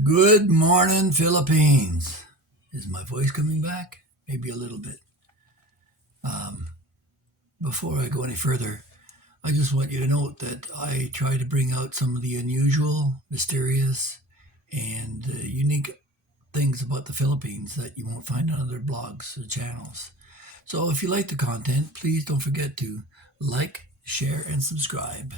Good morning, Philippines. Is my voice coming back? Maybe a little bit. Um, Before I go any further, I just want you to note that I try to bring out some of the unusual, mysterious, and unique things about the Philippines that you won't find on other blogs or channels. So if you like the content, please don't forget to like, share, and subscribe.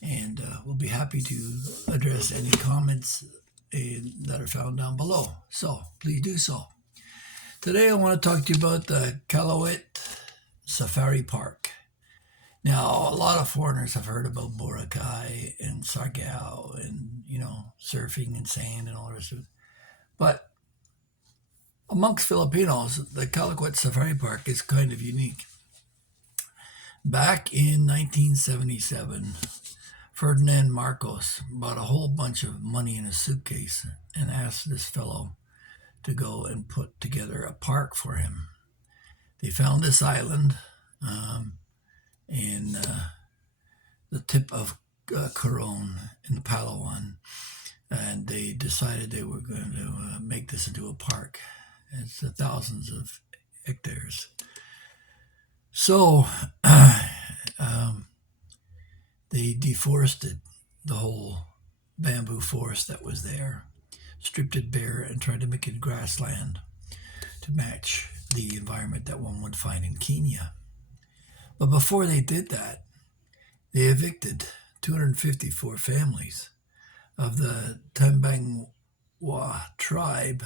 And we'll be happy to address any comments that are found down below. So please do so. Today I want to talk to you about the Calauit Safari Park. Now, a lot of foreigners have heard about Boracay and Sargao and, surfing and sand and all the rest of it. But amongst Filipinos, the Calauit Safari Park is kind of unique. Back in 1977, Ferdinand Marcos bought a whole bunch of money in a suitcase and asked this fellow to go and put together a park for him. They found this island in the tip of Coron in the Palawan, and they decided they were going to make this into a park. It's thousands of hectares. So they deforested the whole bamboo forest that was there, stripped it bare, and tried to make it grassland to match the environment that one would find in Kenya. But before they did that, they evicted 254 families of the Tambangwa tribe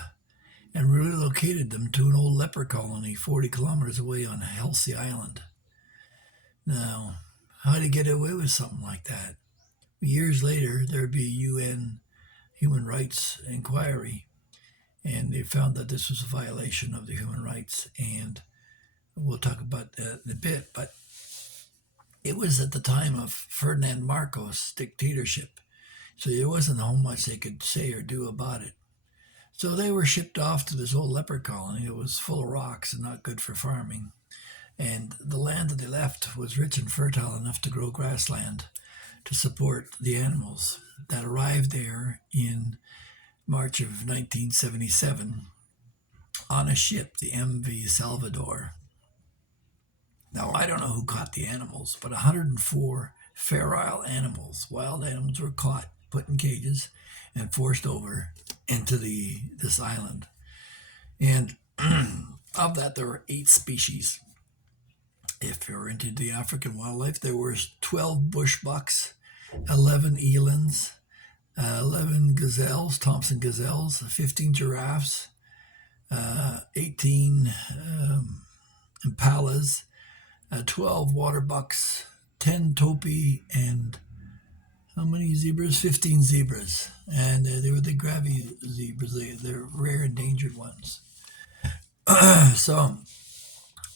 and relocated them to an old leper colony 40 kilometers away on Halsey Island. Now, how did he get away with something like that? Years later, there'd be a UN human rights inquiry, and they found that this was a violation of the human rights, and we'll talk about that in a bit. But it was at the time of Ferdinand Marcos' dictatorship, so there wasn't how much they could say or do about it. So they were shipped off to this old leper colony. It was full of rocks and not good for farming. And the land that they left was rich and fertile enough to grow grassland to support the animals that arrived there in March of 1977 on a ship, the MV Salvador. Now, I don't know who caught the animals, but 104 feral animals, wild animals, were caught, put in cages, and forced over into this island. And of that, there were 8 species. If you're into the African wildlife, there were 12 bush bucks, 11 elands, 11 gazelles, Thompson gazelles, 15 giraffes, 18 impalas, 12 water bucks, 10 topi, and how many zebras? 15 zebras. And they were the gravy zebras, they're rare endangered ones. So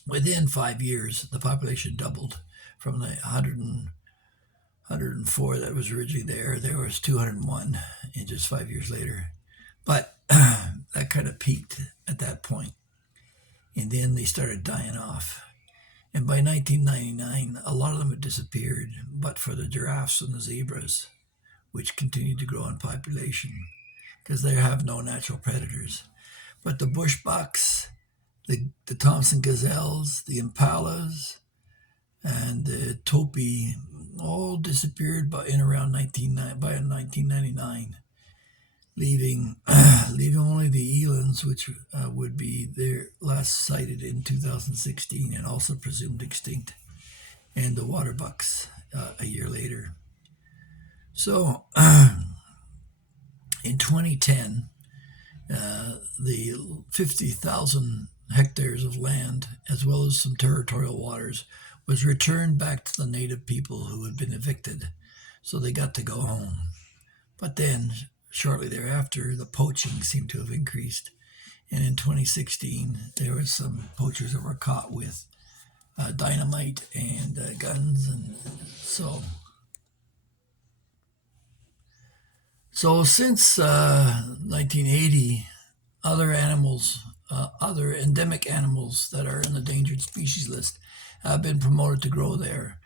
within 5 years, the population doubled from the 104 that was originally there. There was 201 in just 5 years later. But that kind of peaked at that point. And then they started dying off. And by 1999, a lot of them had disappeared, but for the giraffes and the zebras, which continued to grow in population because they have no natural predators. But the bush bucks, the Thompson gazelles, the impalas, and the topi all disappeared by around 1999, leaving only the elands, which would be there last sighted in 2016 and also presumed extinct, and the water bucks a year later. So in 2010, the 50,000 hectares of land, as well as some territorial waters, was returned back to the native people who had been evicted, so they got to go home. But then, shortly thereafter, the poaching seemed to have increased, and in 2016, there were some poachers that were caught with dynamite and guns, and so since 1980, other animals, other endemic animals that are in the endangered species list have been promoted to grow there.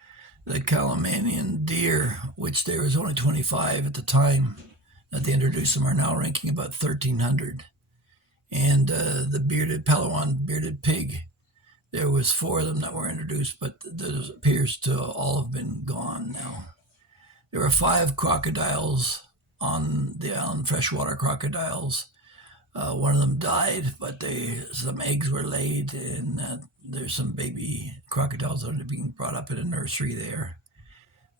The Calamanian deer, which there was only 25 at the time that they introduced them are now ranking about 1,300. And the Palawan bearded pig, there was 4 of them that were introduced, but there appears to all have been gone now. There were 5 crocodiles on the island, freshwater crocodiles. One of them died, but some eggs were laid, and there's some baby crocodiles that are being brought up in a nursery there.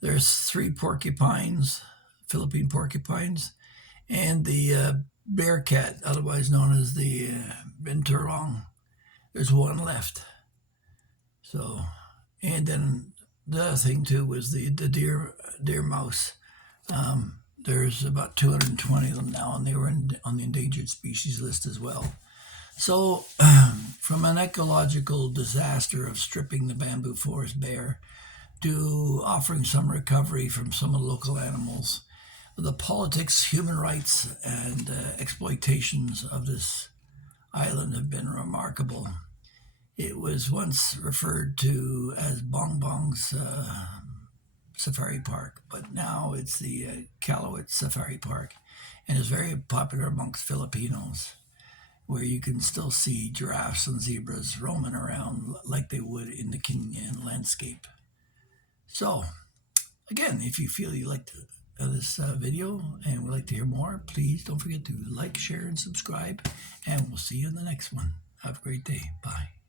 There's 3 porcupines, Philippine porcupines, and the bear cat, otherwise known as the binturong. There's 1 left. So, and then the other thing too was the deer mouse. There's about 220 of them now, and they were on the endangered species list as well. So, from an ecological disaster of stripping the bamboo forest bare to offering some recovery from some of the local animals, the politics, human rights, and exploitations of this island have been remarkable. It was once referred to as Bong Bong's Safari Park, but now it's the Calauit Safari Park, and is very popular amongst Filipinos, where you can still see giraffes and zebras roaming around like they would in the Kenyan landscape. So, again, if you feel you liked this video and would like to hear more, please don't forget to like, share, and subscribe, and we'll see you in the next one. Have a great day. Bye.